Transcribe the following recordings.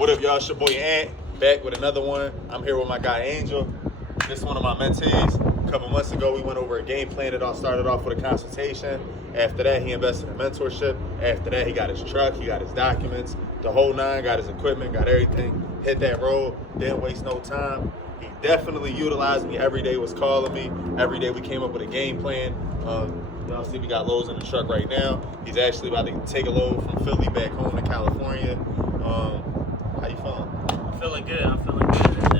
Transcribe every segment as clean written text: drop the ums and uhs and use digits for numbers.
What up, y'all? It's your boy Ant, back with another one. I'm here with my guy Angel. This is one of my mentees. A couple months ago, we went over a game plan. It all started off with a consultation. After that, he invested in mentorship. After that, he got his truck, he got his documents, the whole nine, got his equipment, got everything. Hit that road, didn't waste no time. He definitely utilized me. Every day was calling me. Every day we came up with a game plan. Y'all see we got loads in the truck right now. He's actually about to take a load from Philly back home to California. How you feeling? I'm feeling good.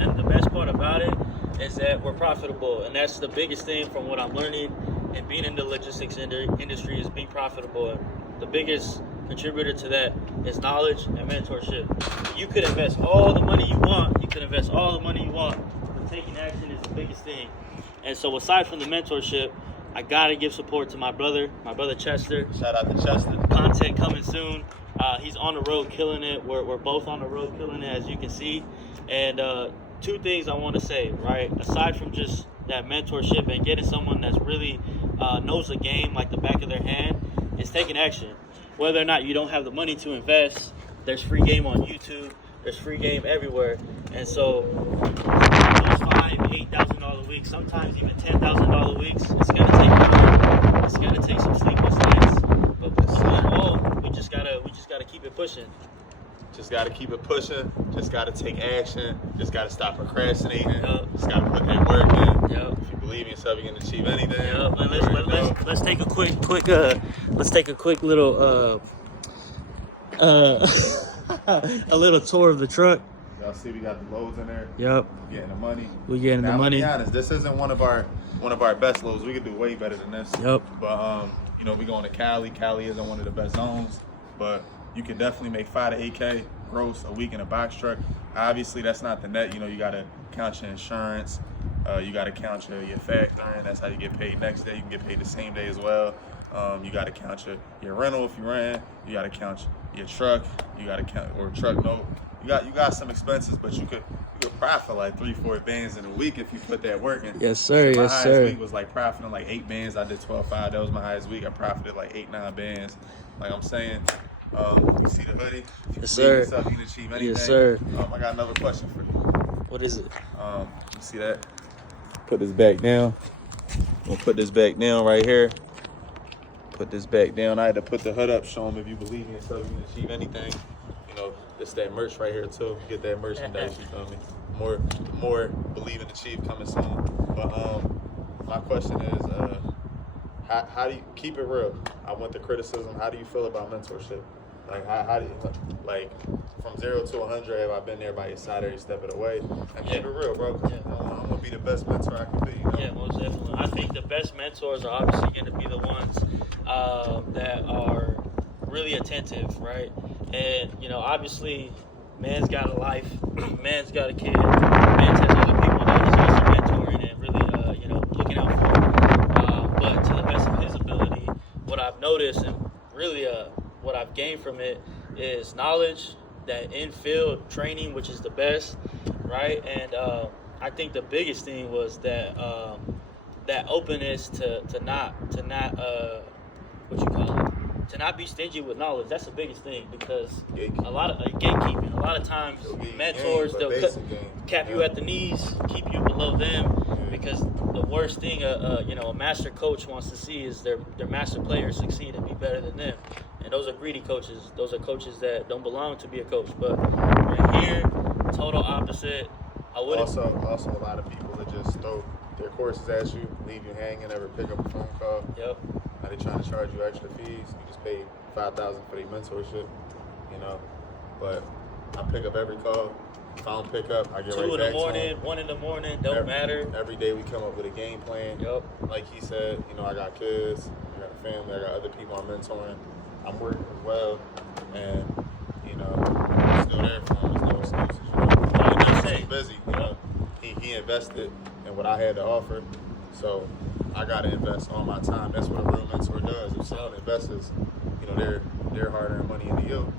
And the best part about it is that we're profitable. And that's the biggest thing from what I'm learning and being in the logistics industry is being profitable. And the biggest contributor to that is knowledge and mentorship. You could invest all the money you want. But taking action is the biggest thing. And so aside from the mentorship, I gotta give support to my brother Chester. Shout out to Chester. Content coming soon. He's on the road killing it. We're both on the road killing it, as you can see. And two things I want to say, right? Aside from just that mentorship and getting someone that's really knows the game like the back of their hand, is taking action. Whether or not you don't have the money to invest, there's free game on YouTube. There's free game everywhere. And so those $5,000, $8,000 weeks, sometimes even $10,000 weeks, it's gonna take time. It's gonna take some sleepless nights. But we just gotta keep it pushing. Just gotta keep it pushing. Just gotta take action. Just gotta stop procrastinating. Yep. Just gotta put that work in. Yep. If you believe in yourself, you can achieve anything. Yep. Let's take a quick little a little tour of the truck. Y'all see we got the loads in there. Yep. We're getting the money. We're getting the money. To be honest, this isn't one of our best loads. We could do way better than this. Yep. But we going to Cali. Cali isn't one of the best zones, but you can definitely make 5 to 8K gross a week in a box truck. Obviously, that's not the net. You gotta count your insurance. You gotta count your factoring. That's how you get paid next day. You can get paid the same day as well. You gotta count your rental if you ran. You gotta count your truck. You gotta count or truck note. You got some expenses, but you could profit like 3-4 bands in a week if you put that work in. Yes, sir. So my yes, highest sir. week was like profiting like 8 bands. I did 12.5. That was my highest week. I profited like 8-9 bands. Like I'm saying, you see the hoodie. If you Yes, believe in sir. yourself, you can achieve anything. Yes, sir. I got another question for you. What is it? You see that? Put this back down. We'll put this back down right here. Put this back down. I had to put the hood up, show them if you believe in yourself, you can achieve anything. It's that merch right here too. Get that merchandise, you feel me? More believe and achieve coming soon. But my question is, how do you keep it real? I want the criticism. How do you feel about mentorship? Like how do you like from 0 to 100? Have I been there by your side every step of the way? And keep it real, bro. I'm gonna be the best mentor I can be. Yeah, most definitely. I think the best mentors are obviously going to be the ones that are really attentive, right? And obviously, man's got a life, man's got a kid, man's has other people that he's also mentoring and really, looking out for. But to the best of his ability, what I've noticed and really what I've gained from it is knowledge, that in-field training, which is the best, right? And I think the biggest thing was that that openness to not to not be stingy with knowledge. That's the biggest thing, because a lot of gatekeeping. A lot of times mentors, they'll cap you at the knees, keep you below them, because the worst thing a master coach wants to see is their master players succeed and be better than them. And those are greedy coaches. Those are coaches that don't belong to be a coach. But right here, total opposite. I wouldn't. Also, a lot of people that just throw their courses at you, leave you hanging, never pick up a phone call. Yep. Now they trying to charge you extra fees. You just pay $5,000 for their mentorship, But I pick up every call. If I don't pick up, I get 2 right in the back morning, to 1 in the morning, don't matter. Every day we come up with a game plan. Yep. Like he said, I got kids, I got a family, I got other people I'm mentoring. I'm working as well, and I'm still there for him. There's no excuses. He's busy. He invested in what I had to offer, so I gotta invest all my time. That's what a real mentor does. If someone invests, their hard-earned money into you,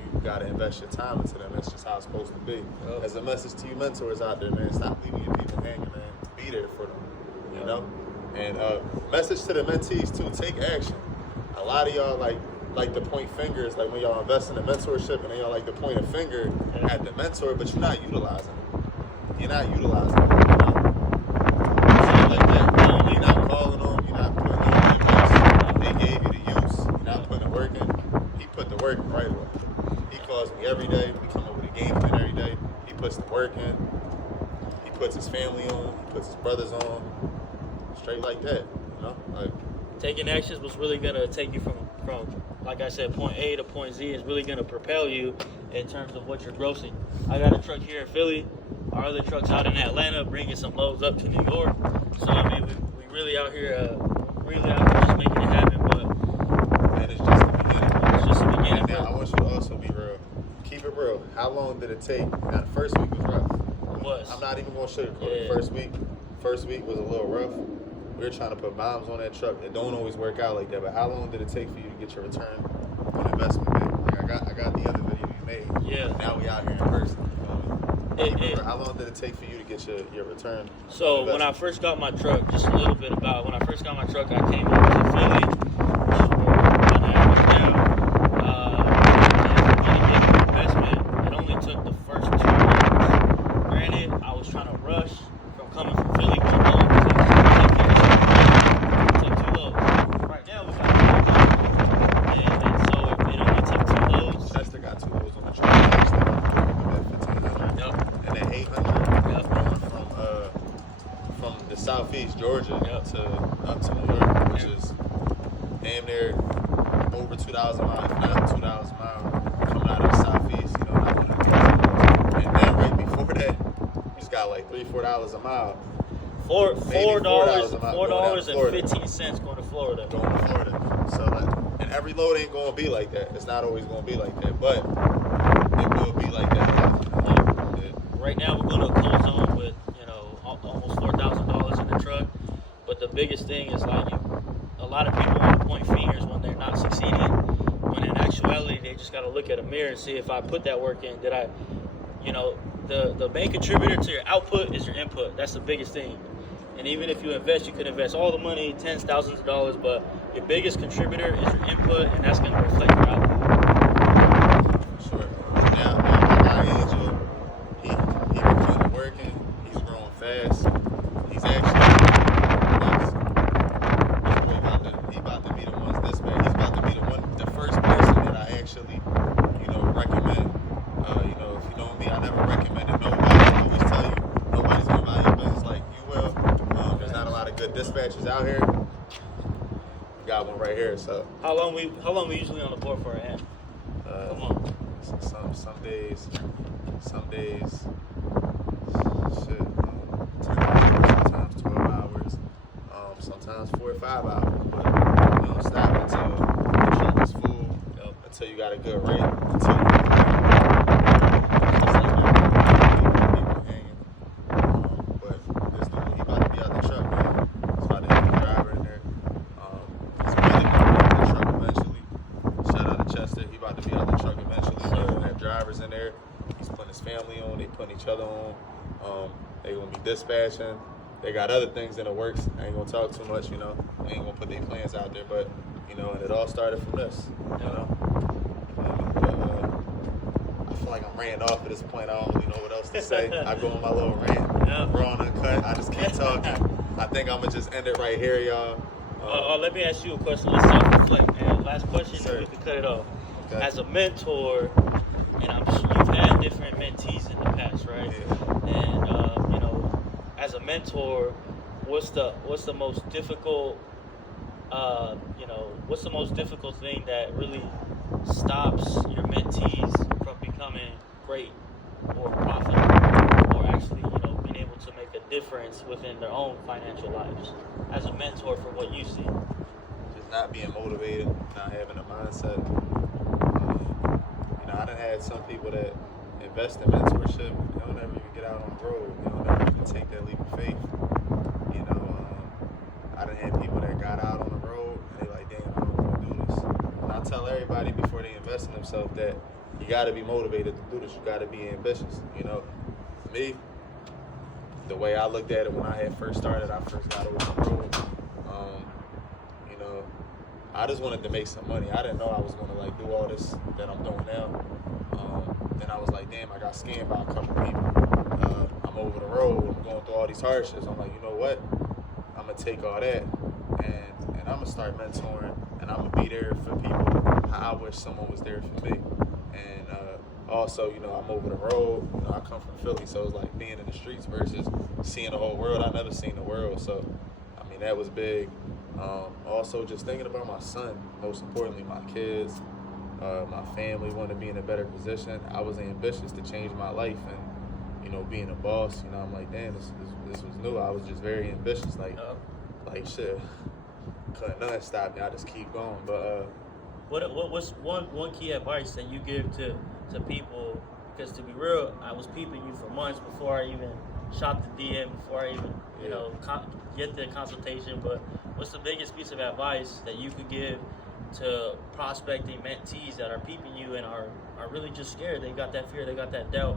you gotta invest your time into them. That's just how it's supposed to be. Yep. As a message to you mentors out there, man, stop leaving your people hanging, man. Be there for them, And message to the mentees too: take action. A lot of y'all like to point fingers, like when y'all invest in a mentorship, and then y'all like to point a finger at the mentor, but you're not utilizing it. You're not utilizing it. You know? Like that. You're not calling them. You're not putting them in the use. They gave you the use. You're not putting the work in. He put the work in right away. He calls me every day. We come up with a game plan every day. He puts the work in. He puts his family on. He puts his brothers on. Straight like that. You know? Like, taking actions was really gonna take you from like I said, point A to point Z is really gonna propel you in terms of what you're grossing. I got a truck here in Philly. Our other truck's out in Atlanta, bringing some loads up to New York. So I mean, we really out here, just making it happen. But man, it's just the beginning. It's just the beginning. Now I want you to also be real. Keep it real. How long did it take? Now the first week was rough. It was. I'm not even gonna sugarcoat it. First week was a little rough. We were trying to put bombs on that truck. It don't always work out like that. But how long did it take for you to get your return on investment, man? Like I got the other video you made. Yeah. Now we out here in person. You feel me? How long did it take for you to get your return? So when I first got my truck, just a little bit about when I first got my truck, I came over to Philly. Which is where I'm at right now. And to get an investment, it only took the first 2 months. Granted, I was trying to rush from coming from Philly going home. Southeast Georgia to up to New York, which is damn near over 2,000 miles, if not 2,000 miles coming out of the Southeast, you know, not and then right before that, it's got like $3-4 a mile. $4.15 going to Florida. Going to Florida. So like, and every load ain't gonna be like that. It's not always gonna be like that, but it will be like that. Yeah. Right now we're gonna cold zone with almost $4,000 in the truck, but the biggest thing is like a lot of people want to point fingers when they're not succeeding, when in actuality they just got to look at a mirror and see if I put that work in, did I, the main contributor to your output is your input. That's the biggest thing. And even if you invest, you could invest all the money, tens, thousands of dollars, but your biggest contributor is your input, and that's going to reflect your output. Sure. Now my guy Angel, he been putting the work in. He's growing fast. He's actually he about to be the ones this man. He's about to be the first person that I actually, recommend. If you know me, I never recommended nobody. I always tell you, nobody's gonna buy your business like you will. There's not a lot of good dispatchers out here. We got one right here. So how long we usually on the board for, Ant? Come on. Some days. Shit, 10 hours, sometimes 12 hours, sometimes 4 or 5 hours, but you don't stop until the truck is full, until you got a good rate, until you people hanging. But this dude, he about to be out the truck, man. He's about to have the driver in there. He's really going to be out the truck eventually. Shout out to Chester, he about to be out the truck eventually. He's going to have drivers in there. He's putting his family on, they putting each other on. They're going to be dispatching. They got other things in the works. I ain't going to talk too much, They ain't going to put their plans out there, but, and it all started from this, I feel like I'm ranting off at this point. I don't really know what else to say. I go on my little rant, raw and uncut. I just keep talking. I think I'm going to just end it right here, y'all. Let me ask you a question. Let's self-reflect, man. Last question, sir. and we can cut it off. Okay. As a mentor, and I'm sure you've had different mentees in the past, right? Yeah. And as a mentor, what's the most difficult what's the most difficult thing that really stops your mentees from becoming great or profitable, or actually being able to make a difference within their own financial lives as a mentor from what you see? Just not being motivated, not having a mindset. I done had some people that invest in mentorship, they don't ever even get out on the road. They don't ever even take that leap of faith. I done had people that got out on the road and they like, damn, I don't want to do this. And I tell everybody before they invest in themselves that you got to be motivated to do this. You got to be ambitious. Me, the way I looked at it when I had first started, I first got over the road. I just wanted to make some money. I didn't know I was going to like do all this that I'm doing now. Then I was like, damn, I got scammed by a couple people. I'm over the road. I'm going through all these hardships. I'm like, you know what? I'm going to take all that and I'm going to start mentoring, and I'm going to be there for people how I wish someone was there for me. And also, you know, I'm over the road. You know, I come from Philly, so it's like being in the streets versus seeing the whole world. I never seen the world, so I mean, that was big. Also, just thinking about my son, most importantly, my kids, my family, wanted to be in a better position. I was ambitious to change my life, and you know, being a boss, you know, I'm like, damn, this was new. I was just very ambitious, like shit, couldn't nothing stop me. I just keep going. But what's one key advice that you give to people? Because to be real, I was peeping you for months before I even shot the DM, before I even you know get the consultation. But what's the biggest piece of advice that you could give to prospecting mentees that are peeping you and are really just scared? They got that fear, they got that doubt.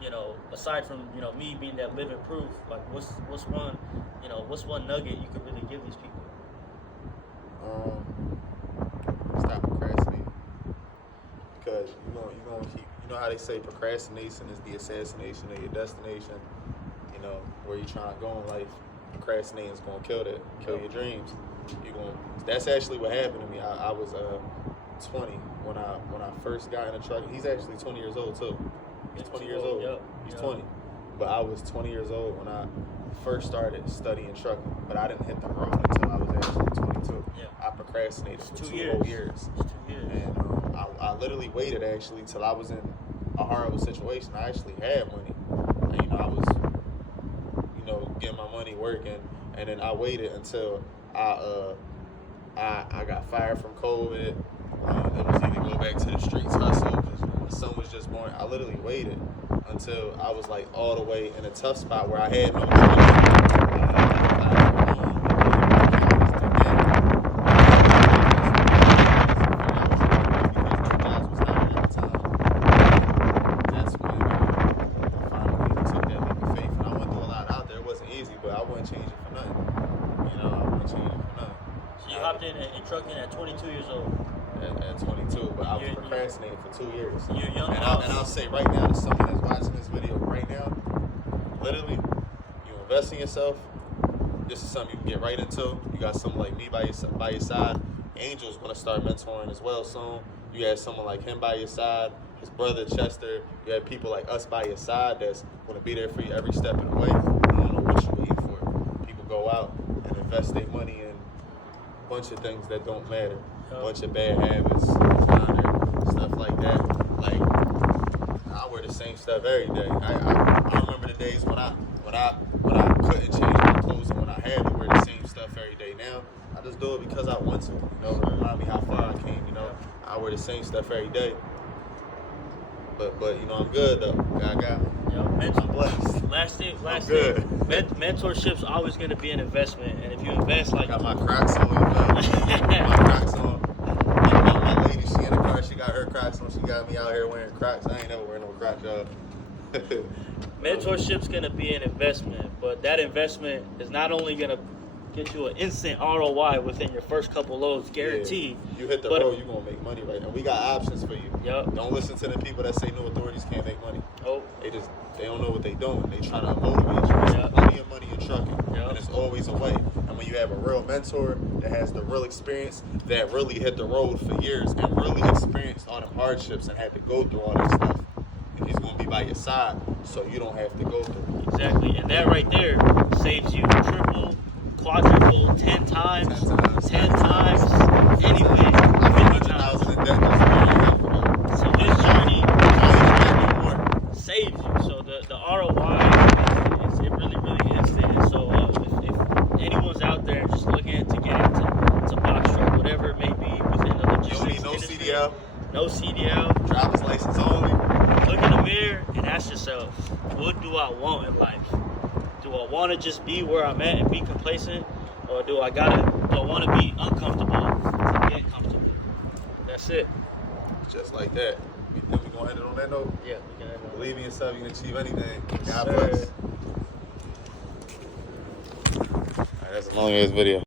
You know, aside from, you know, me being that living proof, like what's one nugget you could really give these people? Stop procrastinating, because you know how they say procrastination is the assassination of your destination. You know, where you're trying to go in life, procrastinating is gonna kill your dreams. That's actually what happened to me. I was 20 when I first got in the truck. He's actually 20 years old too. He's 20 years old. He's 20. But I was 20 years old when I first started studying trucking. But I didn't hit the road until I was actually 22. Yeah. I procrastinated for 2 whole years. 2 years. And I literally waited actually till I was in a horrible situation. I actually had money. And, you know, I was, you know, getting my money working. And then I waited until I got fired from COVID. It was either go back to the streets, hustle, because my son was just born. I literally waited until I was like all the way in a tough spot where I had no trucking at 22 years old. At 22, but I was procrastinating for 2 years. You're young. And I'll say right now to someone that's watching this video right now, literally, you invest in yourself. This is something you can get right into. You got someone like me by your side. Angel's gonna start mentoring as well soon. You have someone like him by your side. His brother Chester. You have people like us by your side that's gonna be there for you every step of the way. I don't know what you're waiting for. People go out and invest their money in bunch of things that don't matter, a bunch of bad habits, stuff like that. Like, I wear the same stuff every day. I remember the days when I couldn't change my clothes and when I had to wear the same stuff every day. Now I just do it because I want to. You know, to remind me how far I came. You know, I wear the same stuff every day. But you know, I'm good though. I got. I'm blessed. Last thing. Mentorship's always going to be an investment, and if you invest like I got my Crocs on, my Crocs on. My lady, she in the car, she got her Crocs on. She got me out here wearing Crocs. I ain't never wearing no Crocs, y'all. Mentorship's going to be an investment, but that investment is not only going to get you an instant ROI within your first couple loads, guaranteed. Yeah. You hit the road, you're going to make money right now. We got options for you. Yep. Don't listen to the people that say no authorities can't make money. Oh. They don't know what they doing. They trying to motivate you. There's plenty of money in trucking, and it's always a way. And when you have a real mentor that has the real experience, that really hit the road for years and really experienced all the hardships and had to go through all that stuff, and he's going to be by your side so you don't have to go through it. Exactly. And that right there saves you triple, quadruple, 10 times. 10 times. Anyway, 100,000 in debt. So this journey saves you. So the ROI it really is there. So if anyone's out there just looking to get into box truck, whatever it may be within the logistics you don't need industry, CDL. No CDL. Driver's license only. Look in the mirror and ask yourself, what do I want in life? Do I want to just be where I'm at and be complacent, or do I want to be uncomfortable to get comfortable? That's it. Just like that. We gonna end it on that note? Yeah, we can end it. Believe in yourself, you can achieve anything. God Sir. bless. All right, that's a long ass video.